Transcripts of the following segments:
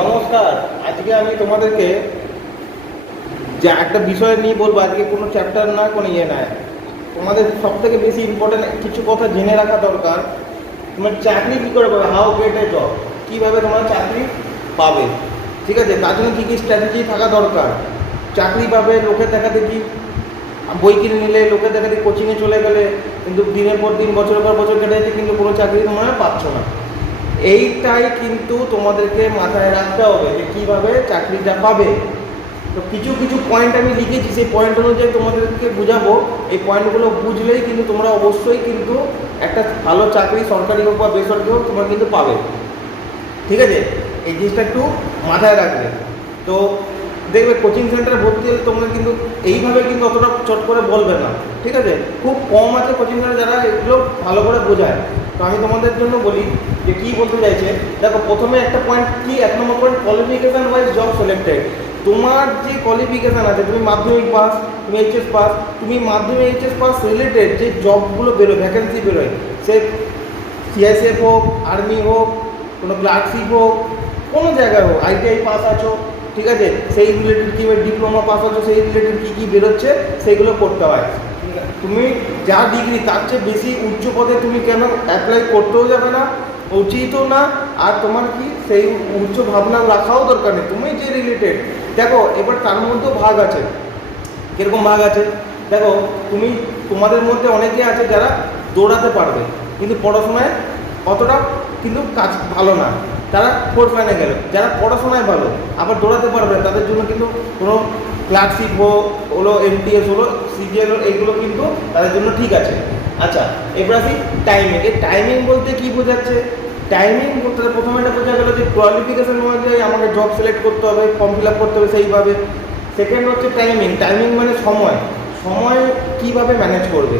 নমস্কার। আজকে আমি তোমাদেরকে যে একটা বিষয় নিয়ে বলব, আজকে কোনো চ্যাপ্টার না, কোনো ইয়ে নাই তোমাদের সব থেকে বেশি ইম্পর্টেন্ট কিছু কথা জেনে রাখা দরকার। তোমার চাকরি কী করে পাবে? হাউ গেট এ জব কীভাবে তোমার চাকরি পাবে? ঠিক আছে? তার জন্য কী কী স্ট্র্যাটেজি থাকা দরকার? চাকরি পাবে লোকের দেখা দেখি বই কিনে নিলে লোকের দেখা কোচিংয়ে চলে গেলে, কিন্তু দিনের পর দিন, বছরের পর বছর কেটে যাচ্ছে, কিন্তু কোনো চাকরি তোমরা পাচ্ছ না। এইটাই কিন্তু তোমাদেরকে মাথায় রাখতে হবে যে কীভাবে চাকরিটা পাবে। তো কিছু কিছু পয়েন্ট আমি লিখেছি, সেই পয়েন্ট অনুযায়ী তোমাদেরকে বুঝাবো। এই পয়েন্টগুলো বুঝলেই কিন্তু তোমরা অবশ্যই কিন্তু একটা ভালো চাকরি, সরকারি হোক বা বেসরকারি হোক, তোমরা কিন্তু পাবে। ঠিক আছে? এই জিনিসটা একটু মাথায় রাখবে। তো দেখবে কোচিং সেন্টারে ভর্তি হলে তোমরা কিন্তু এইভাবে কিন্তু অতটা চট করে বলবে না, ঠিক আছে? খুব কম আছে কোচিং সেন্টারে যারা এগুলো ভালো করে বোঝায়। তো আমি তোমাদের জন্য বলি যে কী বলতে চাইছে, দেখো প্রথমে একটা পয়েন্ট কি, এক নম্বর point qualification wise job selected তোমার যে কোয়ালিফিকেশান আছে, তুমি মাধ্যমিক পাস তুমি এইচএস পাস তুমি মাধ্যমিক এইচএস পাস রিলেটেড যে জবগুলো বেরোয় ভ্যাকেন্সি বেরোয়, সে সিআইসিএফ হোক আর্মি হোক, কোনো ক্লার্কশিপ হোক, কোনো জায়গায় হোক আইটিআই পাস আছো ঠিক আছে? সেই রিলেটেড কী ডিপ্লোমা পাস আছো সেই রিলেটেড কী কী বেরোচ্ছে, সেইগুলো করতে হয়। তুমি যা ডিগ্রি তার চেয়ে বেশি উচ্চ পদে তুমি কেন অ্যাপ্লাই করতেও যাবে না, উচিতও না, আর তোমার কি সেই উচ্চ ভাবনা রাখাও দরকার নেই। তুমি যে রিলেটেড দেখো, এবার তার মধ্যেও ভাগ আছে। কীরকম ভাগ আছে? দেখো, তুমি, তোমাদের মধ্যে অনেকে আছে যারা দৌড়াতে পারবে, কিন্তু পড়াশোনায় অতটা কিন্তু কাজ ভালো না। তারা ফোর্থ লাইনে গেল। যারা পড়াশোনায় ভালো, আবার দৌড়াতে পারবে, তাদের জন্য কিন্তু কোনো ক্লার্কশিপ হোক, হলো এমটিএস হলো সিজিএল হলো এইগুলো কিন্তু তাদের জন্য ঠিক আছে। আচ্ছা এবার আসি টাইমিং এই টাইমিং বলতে কী বোঝাচ্ছে? টাইমিং বলতে প্রথমে এটা বোঝা গেলো যে কোয়ালিফিকেশন অনুযায়ী আমাকে জব সিলেক্ট করতে হবে ফর্ম ফিল আপ করতে হবে সেইভাবে। সেকেন্ড হচ্ছে টাইমিং টাইমিং মানে সময়। সময় কীভাবে ম্যানেজ করবে?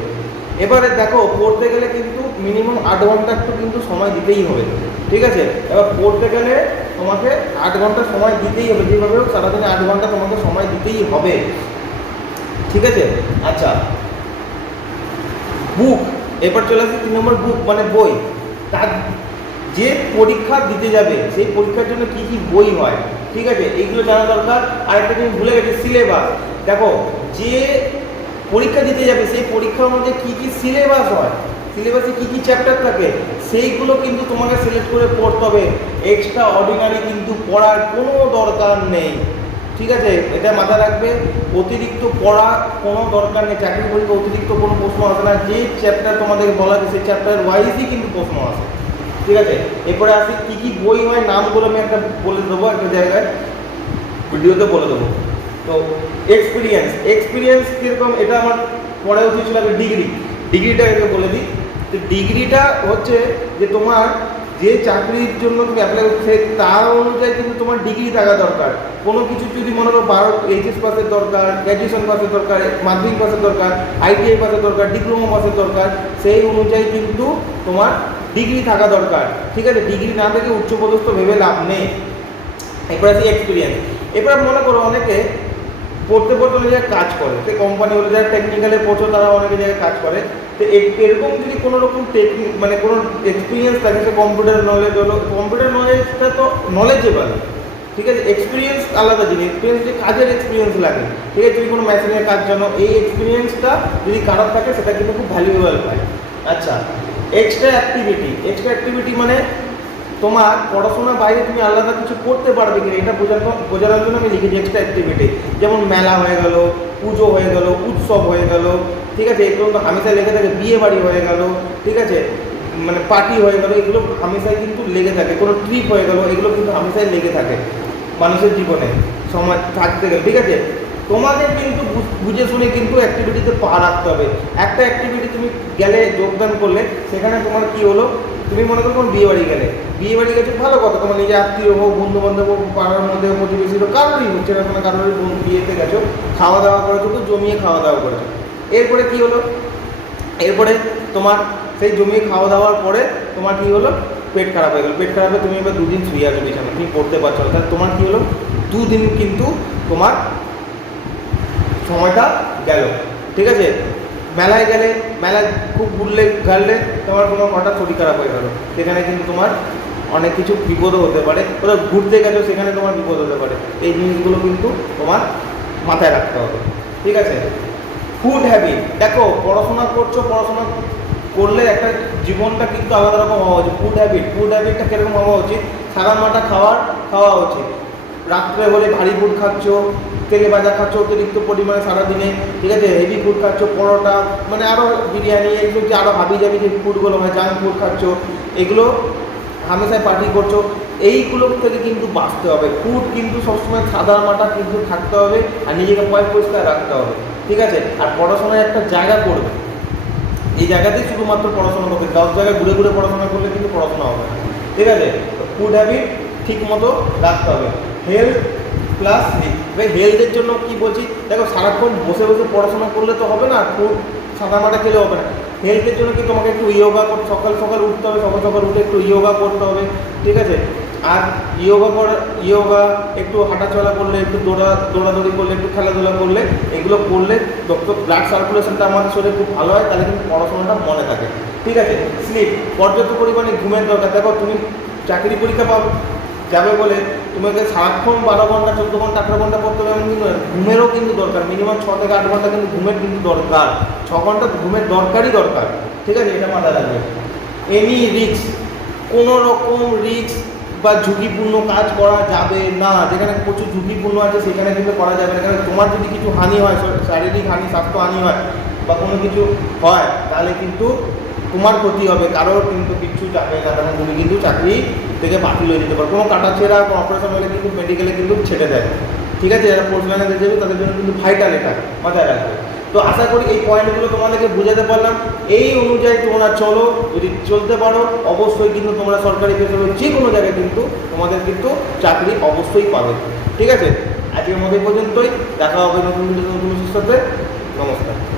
এবারে দেখো, পড়তে গেলে কিন্তু মিনিমাম আট ঘণ্টা একটু কিন্তু সময় দিতেই হবে। ঠিক আছে? এবার পড়তে গেলে তোমাকে আট ঘণ্টা সময় দিতেই হবে, যেভাবে হোক সারাদিনে আট ঘণ্টা তোমাকে সময় দিতেই হবে। ঠিক আছে? আচ্ছা। বুক এবার চলে আসছে তিন নম্বর বুক মানে বই। তার যে পরীক্ষা দিতে যাবে, সেই পরীক্ষার জন্য কি কি বই হয়? ঠিক আছে? এইগুলো জানা দরকার। আর একটা জিনিস ভুলে গেছে সিলেবাস দেখো, যে পরীক্ষা দিতে যাবে, সেই পরীক্ষার মধ্যে কী কী সিলেবাস হয় সিলেবাসে কী কী চ্যাপ্টার থাকে, সেইগুলো কিন্তু তোমাকে সিলেক্ট করে পড়তে হবে। এক্সট্রা অর্ডিনারি কিন্তু পড়ার কোনো দরকার নেই। ঠিক আছে? এটা মাথায় রাখবে, অতিরিক্ত পড়া কোনো দরকার নেই। চাকরি পরীক্ষা অতিরিক্ত কোনো প্রশ্ন আসে না, যে চ্যাপ্টার তোমাদের বলা আছে, সেই চ্যাপ্টার ওয়াইজই কিন্তু প্রশ্ন আসে। ঠিক আছে? এরপরে আসি, কী কী বই হয়, নামগুলো আমি একটা বলে দেবো একটা জায়গায়। ভিডিওতে বলে দেবো। তো এক্সপিরিয়েন্স এক্সপিরিয়েন্স কীরকম? এটা আমার পরে আগে ডিগ্রি ডিগ্রিটা আগে বলে দিই। তো ডিগ্রিটা হচ্ছে যে তোমার যে চাকরির জন্য তুমি অ্যাপ্লাই করছে, তার অনুযায়ী কিন্তু তোমার ডিগ্রি থাকা দরকার। কোনো কিছু যদি মনে করো বারো এইচএস পাসের দরকার গ্র্যাজুয়েশন পাসের দরকার মাধ্যমিক পাসের দরকার আইটিআই পাসের দরকার ডিপ্লোমা পাসের দরকার, সেই অনুযায়ী কিন্তু তোমার ডিগ্রি থাকা দরকার। ঠিক আছে? ডিগ্রি না থেকে উচ্চপদস্থ ভেবে লাভ নেই। এরপর আছে এক্সপিরিয়েন্স এবার মনে করো অনেকে পড়তে পড়তে অনেক জায়গায় কাজ করে। সে কোম্পানি হলে যারা টেকনিক্যালে পড়ছো, তারা অনেক জায়গায় কাজ করে। তো এরকম যদি কোনো রকম টেকনিক মানে কোনো এক্সপিরিয়েন্স থাকে, সে কম্পিউটার নলেজ হলো কম্পিউটার নলেজটা তো নলেজেবল ঠিক আছে? এক্সপিরিয়েন্স আলাদা জিনিস। এক্সপিরিয়েন্স যে কাজের এক্সপিরিয়েন্স লাগে, ঠিক আছে? তুমি কোনো মেশিনের কাজ জানো, এই এক্সপিরিয়েন্সটা যদি কারোর থাকে, সেটা কিন্তু খুব ভ্যালুয়েবল পায় আচ্ছা এক্সট্রা অ্যাক্টিভিটি এক্সট্রা অ্যাক্টিভিটি মানে তোমার পড়াশোনার বাইরে তুমি আলাদা কিছু করতে পারবে কিনা, এটা বোঝানো বোঝানোর জন্য আমি লিখেছি এক্সট্রা অ্যাক্টিভিটি যেমন মেলা হয়ে গেল, পুজো হয়ে গেল, উৎসব হয়ে গেল, ঠিক আছে? এগুলো তো হামেশা লেগে থাকে, বিয়ে বাড়ি হয়ে গেল, ঠিক আছে? মানে পার্টি হয়ে গেল, এগুলো হামেশাই কিন্তু লেগে থাকে। কোনো ট্রিপ হয়ে গেল, এগুলো কিন্তু হামেশাই লেগে থাকে মানুষের জীবনে, সমাজ থাকতে গেলে, ঠিক আছে? তোমাকে কিন্তু বুঝে শুনে কিন্তু অ্যাক্টিভিটিতে পা রাখতে হবে। একটা অ্যাক্টিভিটি তুমি গেলে যোগদান করলে, সেখানে তোমার কি হলো? তুমি মনে করো কোনো বিয়ে বাড়ি গেলে? বিয়ে বাড়ি গেছে ভালো কথা। তোমার নিজে আত্মীয় হোক বন্ধু বান্ধব হোক, পাড়ার মধ্যে প্রতিবেশী হোক, কারোরই হচ্ছে না কারোরই বন্ধু বিয়েতে গেছো খাওয়া দাওয়া করেছ, তো জমিয়ে খাওয়া দাওয়া করেছ। এরপরে কি হলো? এরপরে তোমার সেই জমিয়ে খাওয়া দাওয়ার পরে তোমার কি হলো? পেট খারাপ হয়ে গেলো। পেট খারাপ হয়ে তুমি এবার দুদিন শুয়ে আছো বিছানা তুমি পড়তে পারছ না। তাহলে তোমার কি হলো? দুদিন কিন্তু তোমার সময়টা গেল। ঠিক আছে? মেলায় গেলে মেলায় খুব ঘুরলে ঘাড়লে তোমার কোনো হঠাৎ শরীর খারাপ হয়ে গেল। সেখানে কিন্তু তোমার অনেক কিছু বিপদও হতে পারে। কোথাও ঘুরতে গেছো, সেখানে তোমার বিপদ হতে পারে। এই জিনিসগুলো কিন্তু তোমার মাথায় রাখতে হবে। ঠিক আছে? ফুড হ্যাবিট দেখো, পড়াশোনা করছ, পড়াশোনা করলে একটা জীবনটা কিন্তু আলাদা রকম হওয়া উচিত। ফুড হ্যাবিট ফুড হ্যাবিটটা কীরকম হওয়া উচিত? সারা মাটা খাওয়ার, খাওয়া উচিত। রাত্রে হলে ভারী ফুড খাচ্ছ, তেলে ভাজা খাচ্ছ, অতিরিক্ত পরিমাণে সারাদিনে, ঠিক আছে? হেভি ফুড খাচ্ছ, পরোটা মানে আরও বিরিয়ানি এইসব যে আরও হাবি যাবি যে ফুডগুলো হয় জাঙ্ক ফুড খাচ্ছ, এগুলো হামেশায় পার্টি করছ। এইগুলো থেকে কিন্তু বাঁচতে হবে। ফুড কিন্তু সবসময় সাদা মাটা কিন্তু থাকতে হবে আর নিজেকে পয় পরিষ্কার রাখতে হবে, ঠিক আছে? আর পড়াশোনায় একটা জায়গা করবে। এই জায়গাতেই শুধুমাত্র পড়াশোনা করবে। দশ জায়গায় ঘুরে ঘুরে পড়াশোনা করলে কিন্তু পড়াশোনা হবে ঠিক আছে? ফুড হ্যাবিট ঠিক মতো রাখতে হবে। হেলথ প্লাস এবার হেলথের জন্য কি বলছি? দেখো, সারাক্ষণ বসে বসে পড়াশোনা করলে তো হবে না, খুব সাদা মাটা খেলে হবে না। হেলথের জন্য কি তোমাকে একটু ইয়োগা করতে সকাল সকাল উঠতে হবে, সকাল সকাল উঠে একটু ইয়োগা করতে হবে, ঠিক আছে? আর ইয়োগা করা ইয়োগা একটু হাঁটাচলা করলে, একটু দৌড়া দৌড়াদৌড়ি করলে, একটু খেলাধুলা করলে, এগুলো করলে ব্লাড সার্কুলেশনটা আমাদের শরীরে খুব ভালো হয়, তাহলে কিন্তু পড়াশোনাটা মনে থাকে। ঠিক আছে? স্লিপ পর্যাপ্ত পরিমাণে ঘুমের দরকার। দেখো, তুমি চাকরি পরীক্ষা পাও যাবে বলে তোমাকে সারাক্ষণ বারো ঘণ্টা, চোদ্দ ঘণ্টা, আঠারো ঘণ্টা পড়তে হবে এমন কিন্তু ঘুমেরও কিন্তু দরকার। মিনিমাম ছ থেকে আট ঘণ্টা কিন্তু ঘুমের কিন্তু দরকার। ছ ঘণ্টা ঘুমের দরকারই দরকার। ঠিক আছে? এটা মাথায় রাখবে। এনি রিক্স কোনো রকম রিক্স বা ঝুঁকিপূর্ণ কাজ করা যাবে না। যেখানে প্রচুর ঝুঁকিপূর্ণ আছে, সেখানে কিন্তু করা যাবে না। কারণ তোমার যদি কিছু হানি হয় শারীরিক হানি, স্বাস্থ্য হানি হয় বা কোনো কিছু হয়, তাহলে কিন্তু তোমার ক্ষতি হবে, কারোর কিন্তু কিচ্ছু যাবে না, তুমি কিন্তু চাকরি থেকে বাতিল হয়ে যেতে পারো। কোনো কাটা ছেঁড়া, কোনো অপারেশন হলে কিন্তু মেডিকেলে কিন্তু ছেড়ে দেয়। ঠিক আছে? যারা পোস্ট লাইনে যাবে তাদের জন্য কিন্তু ভাইটাল এটা, মাথায় রাখবে। তো আশা করি এই পয়েন্টগুলো তোমাদেরকে বুঝাতে পারলাম। এই অনুযায়ী তোমরা চলো, যদি চলতে পারো, অবশ্যই কিন্তু তোমরা সরকারি বেসরকারি যে কোনো জায়গায় কিন্তু তোমাদের কিন্তু চাকরি অবশ্যই পাবে। ঠিক আছে? আজকের এই পর্যন্তই। দেখা হবে নতুন নতুন সাথে নমস্কার।